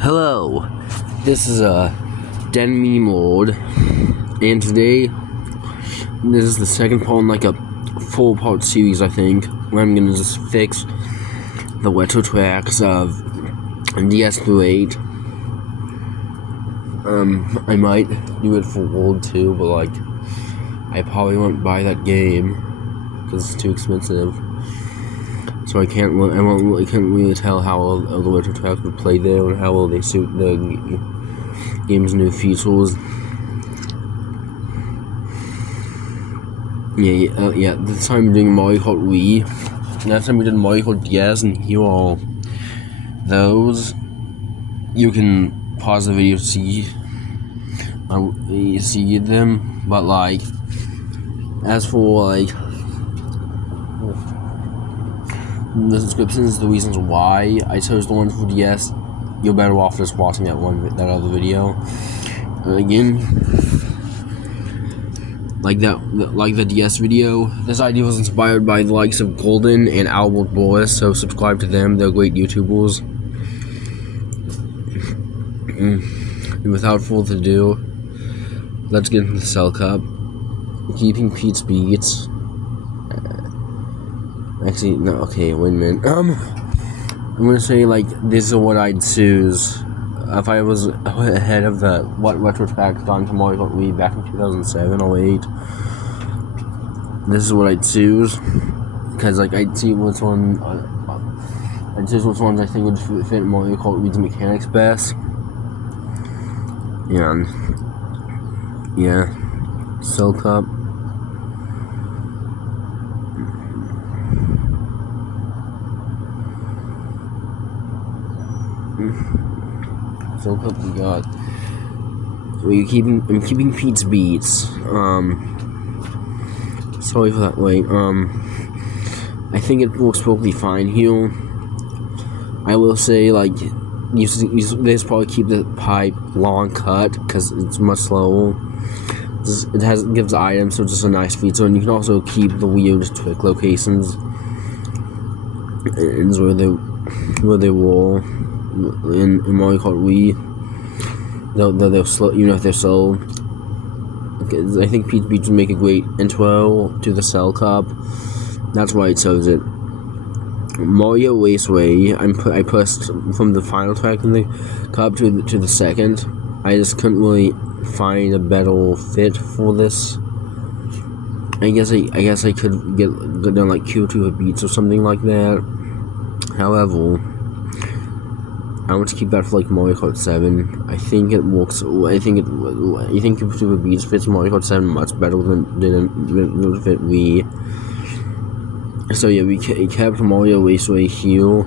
Hello, this is Den Me mode, and today this is the second part in like a full part series, I think, where I'm gonna just fix the retro tracks of DS8. I might do it for World 2, but like I probably won't buy that game because it's too expensive. So I can't really tell how well the retro tracks would play there and how well they suit the game's new features. Yeah. This time we're doing Mario Kart Wii. Last time we did Mario Kart DS, and here are those. You can pause the video to see them, but like, as for like the descriptions, the reasons why I chose the one for DS, you're better off just watching that other video. And again, like the DS video, this idea was inspired by the likes of Golden and Albert Boris, so subscribe to them. They're great YouTubers. And without further ado, let's get into the Cell Cup. Keeping Pete's beats. Actually, no, okay, wait a minute. I'm gonna say, like, this is what I'd choose if I was ahead of what retro tracks done to Mario Kart Wii back in 2007 or 8. This is what I'd choose, because, like, I'd see which one, I'd choose which ones I think would fit Mario Kart Wii's mechanics best. And, yeah, Cell Cup. So what we got? I'm keeping Pete's beats. Sorry for that. Wait. I think it works perfectly fine here. I will say, like, you just probably keep the pipe long cut because it's much slower. It gives items, so it's just a nice feature, and you can also keep the weird trick locations where they were in Mario Kart Wii, though they're slow, even if they're slow. I think Pete's Beats would make a great intro to the Cell Cup. That's why I chose it. Mario Raceway, I pressed from the final track in the cup to the second. I just couldn't really find a better fit for this. I guess I could go down like Q2 beats or something like that. However, I want to keep that for like Mario Kart 7. I think it works. I think Super Beats fits Mario Kart 7 much better than it fit Wii. So yeah, we kept Mario Raceway here.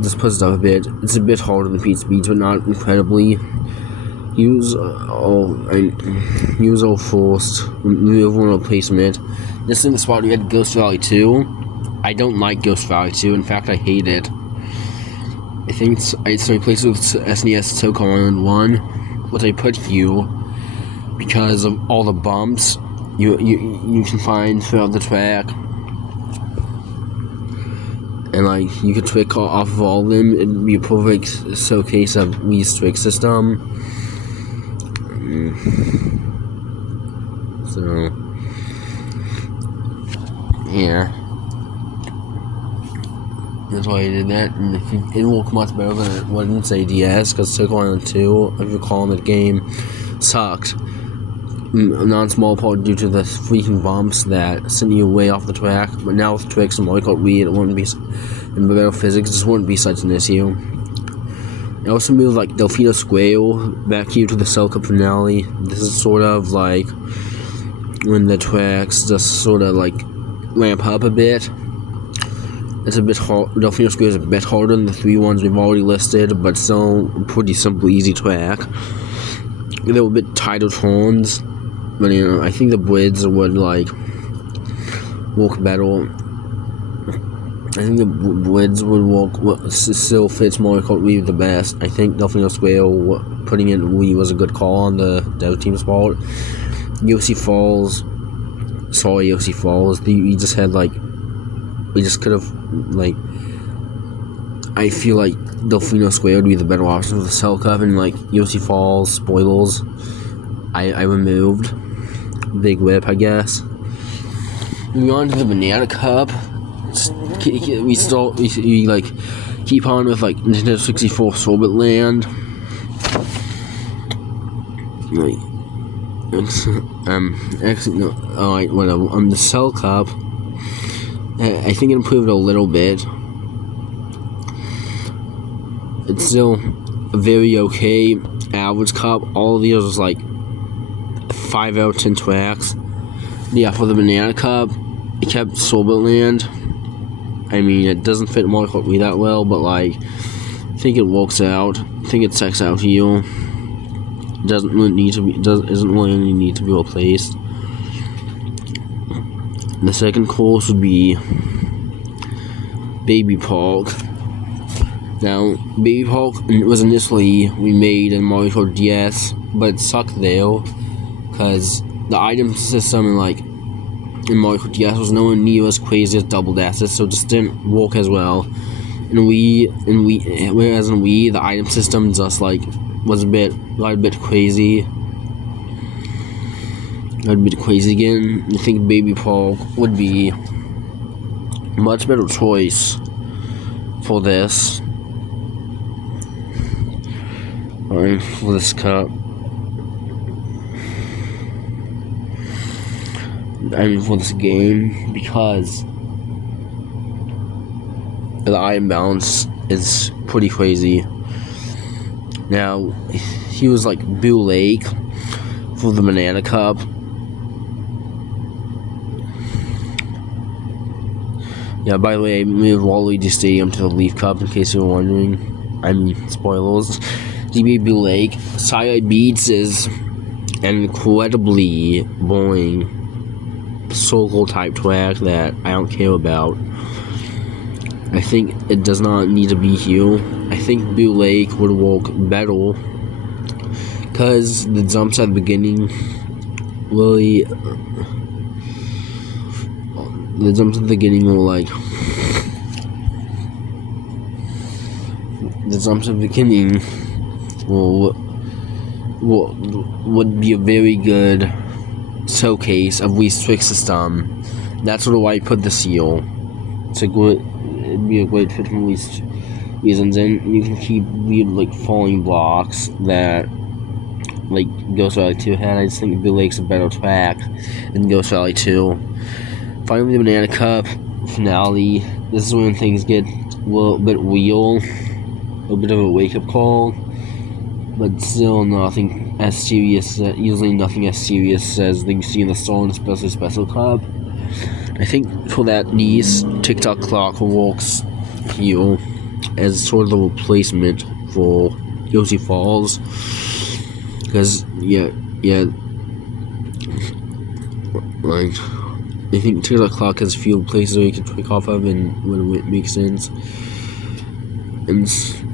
Just puts it up a bit. It's a bit harder than Pete's Beats, but not incredibly. Use our first maneuver replacement. This is in the spot we had Ghost Valley 2. I don't like Ghost Valley 2. In fact, I hate it. I think I replaced it with SNES SoCal Island 1, which I put here because of all the bumps you can find throughout the track, and like you could trick off of all of them. It'd be a perfect showcase of Wii's trick system. So yeah. That's why I did that, and it worked much better than it would in say DS, because SoCal Island 2, if you recall, in the game sucked. Non-small part due to the freaking bumps that sent you way off the track, but now with tricks and Mario Kart Wii, it wouldn't be, in better physics, it just wouldn't be such an issue. I also moved like Delfino Square back here to the Cell Cup finale. This is sort of like when the tracks just sort of like ramp up a bit. It's a bit hard. Delfino Square is a bit harder than the 3 ones we've already listed, but still a pretty simple, easy track. They were a bit tighter turns, but you know, I think the grids would like work better. I think the grids would work. Still fits Mario Kart Wii the best. I think Delfino Square putting in Wii was a good call on the dev team's part. Yoshi Falls. Sorry, Yoshi Falls. You just had like. We just could have, like, I feel like Delfino Square would be the better option for the Cell Cup, and like Yoshi Falls, spoilers, I removed. Big whip, I guess. Moving on to the Banana Cup. We like keep on with like Nintendo 64 Sorbet Land. Like, actually no. Alright, whatever. The Cell Cup. I think it improved a little bit. It's still a very okay average cup. All of these was like 5 out of 10 tracks. Yeah, for the Banana Cup, it kept Sorbet Land. I mean, it doesn't fit Mario Kart Wii that well, but like, I think it works out. I think it checks out to you. It doesn't really need to be. Isn't really need to be replaced. The second course would be Baby Park. Now, Baby Park was initially remade in Mario Kart DS, but it sucked there because the item system in Mario Kart DS was nowhere near as crazy as Double Dashes, so it just didn't work as well. Whereas in Wii, the item system just like was a bit crazy. A bit crazy again. I think Baby Park would be a much better choice for this. Alright, for this cup. I mean, for this game, because the item balance is pretty crazy. Now, he was like Boo Lake for the Banana Cup. Yeah, by the way, I moved Waluigi Stadium to the Leaf Cup, in case you were wondering. I mean, spoilers. GB Boo Lake. Side Beats is an incredibly boring circle type track that I don't care about. I think it does not need to be here. I think Boo Lake would work better because the jumps at the beginning really. The jumps at the beginning were like. The jumps at the beginning would be a very good showcase of Wii's trick system. That's sort of why I put the seal. It'd be a great fit for Wii's reasons, and you can keep weird like falling blocks that like Ghost Rally 2 had. I just think Boo Lake's a better track than Ghost Rally 2. Finally, the Banana Cup finale. This is when things get a little bit real, a bit of a wake-up call, but still nothing as serious. Usually nothing as serious as you see in the Stolen Special Cup. I think for that niece, TikTok Clock works here as sort of the replacement for Yoshi Falls, because like. I think TikTok Clock has a few places where you can pick off of, and when it makes sense. And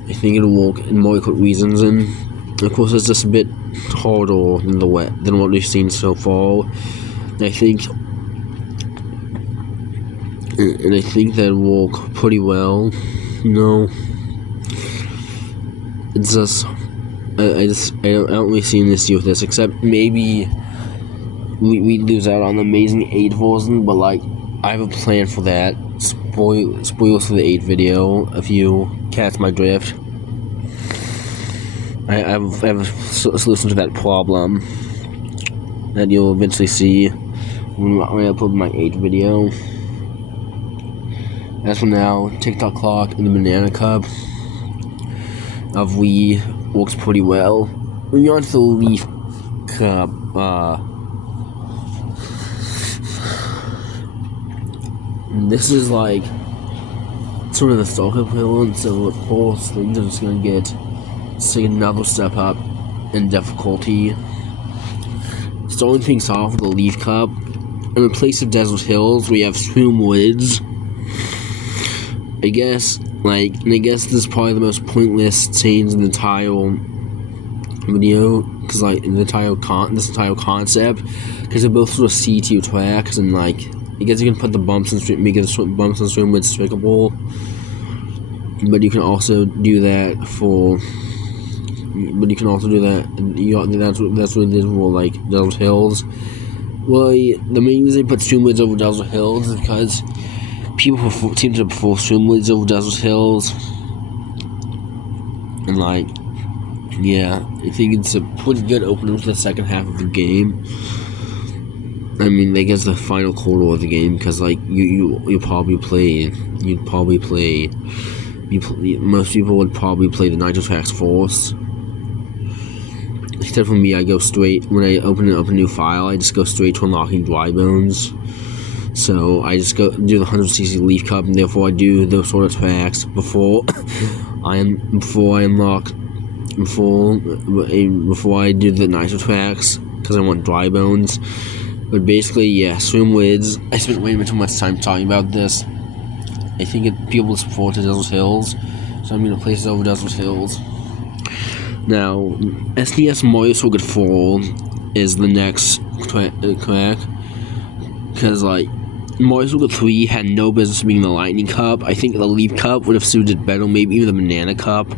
I think it'll work in Mario Kart reasons, and of course it's just a bit harder than what we've seen so far. And I think that'll work pretty well. It's just I don't really see an issue with this, except maybe we lose out on the Amazing 8 version, but like I have a plan for that. Spoilers for the 8 video if you catch my drift. I have a solution to that problem that you'll eventually see when I upload my 8 video. As for now, TikTok Clock and the Banana Cup of Wii works pretty well. Moving on to the Leaf Cup. This is like sort of the stock equivalent, so of course things are just gonna take another step up in difficulty. Starting things off with the Leaf Cup. In place of Desert Hills, we have Swoom Woods. I guess this is probably the most pointless change in the entire video, because like in this entire concept, because they're both sort of C2 tracks, and like I guess you can put the bumps and make it bumps and Swoom Woods strickable. but you can also do that for. But you can also do that. That's what it is for like Desert Hills. Well, the main reason I put Streamlabs over Desert Hills is because people seem to prefer Streamlabs over Desert Hills, and like, yeah, I think it's a pretty good opening to the second half of the game. I mean, I guess the final quarter of the game, because like most people would probably play the Nitro Tracks first. Except for me, I go straight, when I open up a new file, I just go straight to unlocking Dry Bones. So I just go do the 100cc Leaf Cup, and therefore I do those sort of tracks before I do the Nitro Tracks, because I want Dry Bones. But basically, yeah, Swimwids. I spent way too much time talking about this. I think people support Desert Hills, so I'm gonna place it over Desert Hills. Now, SNES Mario Kart 4 is the next track, because like Mario Kart 3 had no business being the Lightning Cup. I think the Leaf Cup would have suited better, maybe even the Banana Cup.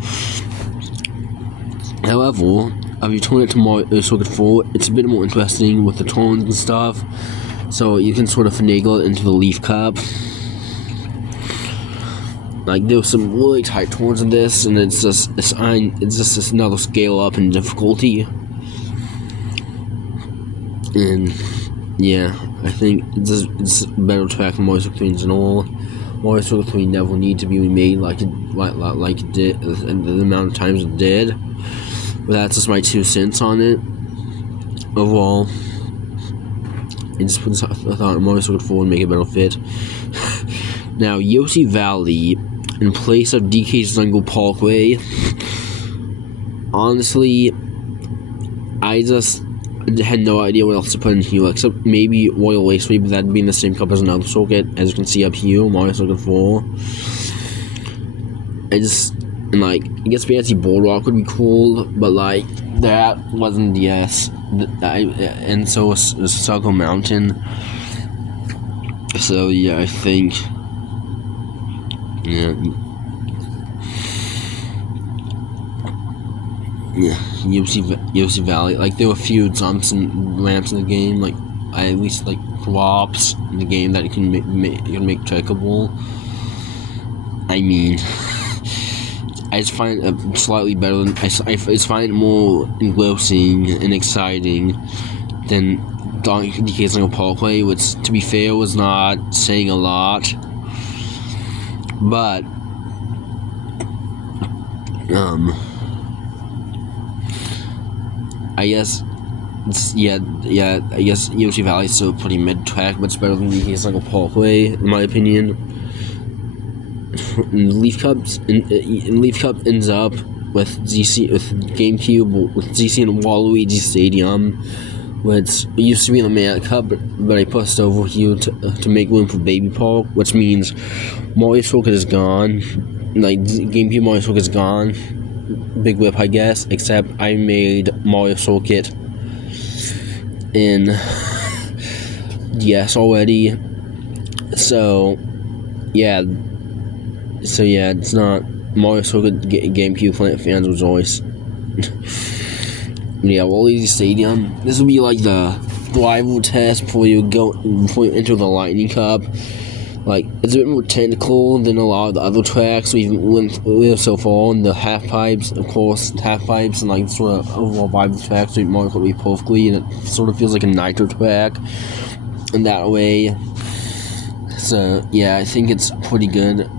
However, if you turn it to Mario Kart 4, it's a bit more interesting with the turns and stuff, so you can sort of finagle it into the Leaf Cup. Like, there was some really tight turns in this, and it's just another scale up in difficulty. And yeah, I think it's a better track than Mario Kart 3 in general. Mario Kart 3 never need to be remade like it did, and the amount of times it did. But that's just my 2 cents on it. Overall, I thought Mario Kart 4 would make a better fit. Now, Yoshi Valley, in place of DK's Jungle Parkway, honestly, I just had no idea what else to put in here, except maybe Royal Raceway, but that'd be in the same cup as another circuit, as you can see up here, Mario Kart 4. I guess Fantasy Boardwalk would be cool, but like, that wasn't the S. And so was Circle Mountain. So yeah, I think, yeah, Yoshi Valley. Like, there were a few jumps and ramps in the game, like at least like drops in the game that you can make trackable. I mean, I just find it slightly better than I just find it more engrossing and exciting than DK's Jungle Parkway, which, to be fair, was not saying a lot. But I guess I guess Yoshi Valley is still pretty mid-track, but it's better than DK's Jungle Parkway, in my opinion. And Leaf Cup ends up with GameCube, with GC and Waluigi Stadium, which used to be in the Banana Cup, but I pushed over here to make room for Baby Park, which means Mario Circuit is gone. Like, GameCube Mario Circuit is gone. Big whip, I guess, except I made Mario Circuit in DS already. So yeah, it's not Mario Circuit GameCube fans rejoice. Yeah, Waluigi Stadium. This will be like the rival test before you enter the Lightning Cup. Like, it's a bit more technical than a lot of the other tracks we went so far. And the half pipes, of course, and like sort of overall vibe of the track suit Mario Kart Wii perfectly, and it sort of feels like a Nitro track in that way. So yeah, I think it's pretty good.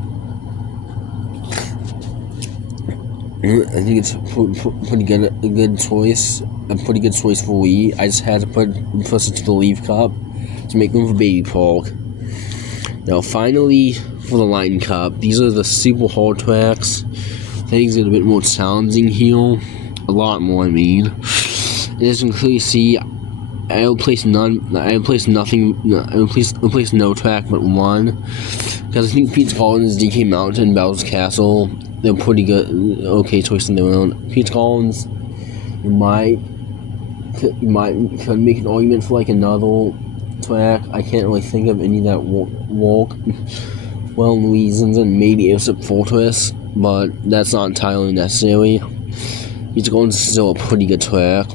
I think it's pretty good, a good choice for Wii. I just had to push it to the Leaf Cup to make room for Baby Park. Now, finally, for the Lightning Cup, these are the super hard tracks. Things get a bit more challenging here, a lot more. I mean, as you can clearly see, I would place no track but one, because I think Pete's Gardens, DK Mountain, Bowser's Castle, they're pretty good, okay choice in their own. Pete's Gardens, you could make an argument for like another track. I can't really think of any that work well in reasons, and maybe Airship Fortress, but that's not entirely necessary. Beach Golden is still a pretty good track.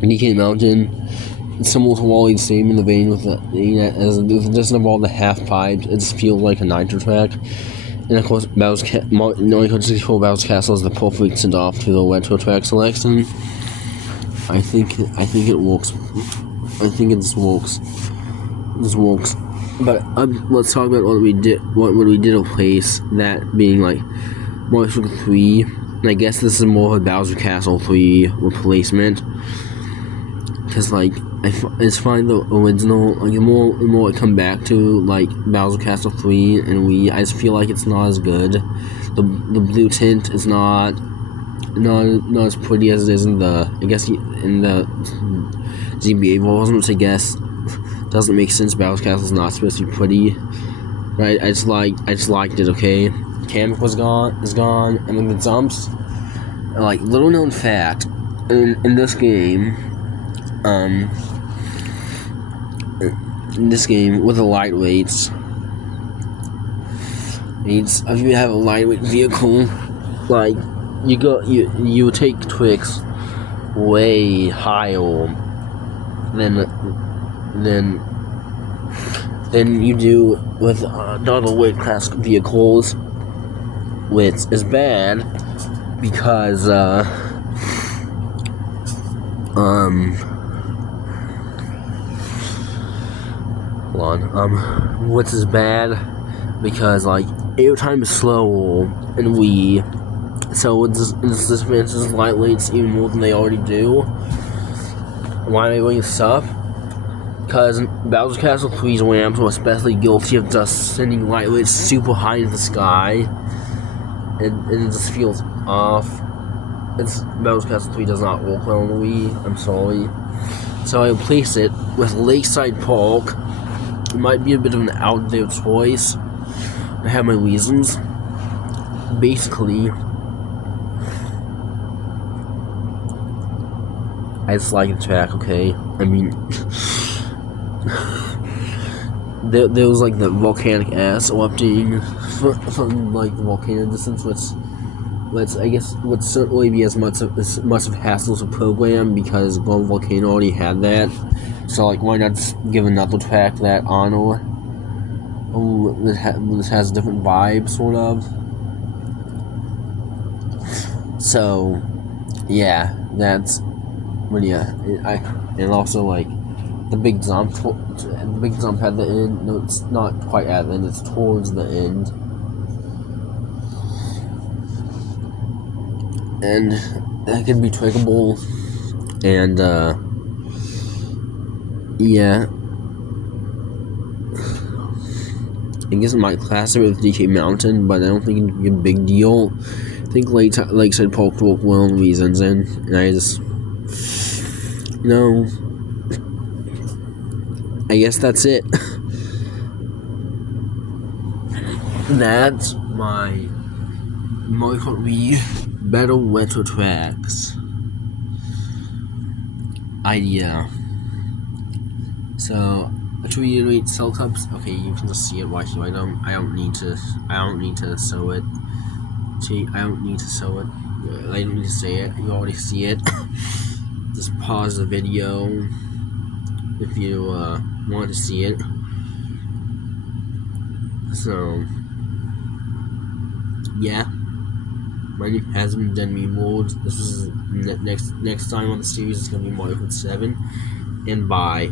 DK Mountain, it's similar to Wally, same in the vein with as it doesn't have all the half pipes. It just feels like a nitro track. And of course, Mario Kart 64 Bowser's Castle is the perfect send off to the retro track selection. I think it works. I think it just works. This works. But let's talk about what we did. What we did replace, that being like Mario Kart 3. And I guess this is more of a Bowser Castle 3 replacement. Because like it's fine the original, like the more I come back to like Bowser Castle 3 and Wii, I just feel like it's not as good. The blue tint is not as pretty as it is in the GBA version, which I guess doesn't make sense. Bowser Castle is not supposed to be pretty, right? I just liked it. Okay, Canvas is gone, and then the jumps. Like, little known fact, in this game. In this game with the lightweights, if you have a lightweight vehicle, like you take tricks way higher than you do with other weight class vehicles, which is bad because which is bad because like airtime is slower in Wii, so it's disadvantages lightweights even more than they already do. Why am I bringing this up? Because Bowser Castle 3's ramps were especially guilty of just sending lightweights super high into the sky, and it just feels off. Bowser Castle 3 does not work well on the Wii. I'm sorry. So I replaced it with Lakeside Park. It might be a bit of an out there choice. I have my reasons. Basically, I just like the track, okay? I mean, there was like the volcanic ass erupting from like the volcano distance, which I guess would certainly be as much of hassle to program because Golden Volcano already had that. So like, why not just give another track that honor? This has different vibes, sort of. So, yeah, that's. But yeah, and also like the big jump at the end. No, it's not quite at the end. It's towards the end. And that can be trickable, and yeah, I guess it might class it with DK Mountain, but I don't think it'd be a big deal. I think Lakeside Park work well in reasons, and I just, I guess that's it. That's my Mario Kart Wii Battle Retro Tracks idea. So to reiterate, cell cups. Okay, you can just see it right here. I don't need to sew it. See, I don't need to sew it. I don't need to say it. You already see it. Just pause the video if you want to see it. So yeah. My name has been Denby Mold. This is next time on the series. It's gonna be Mario Kart 7, and bye.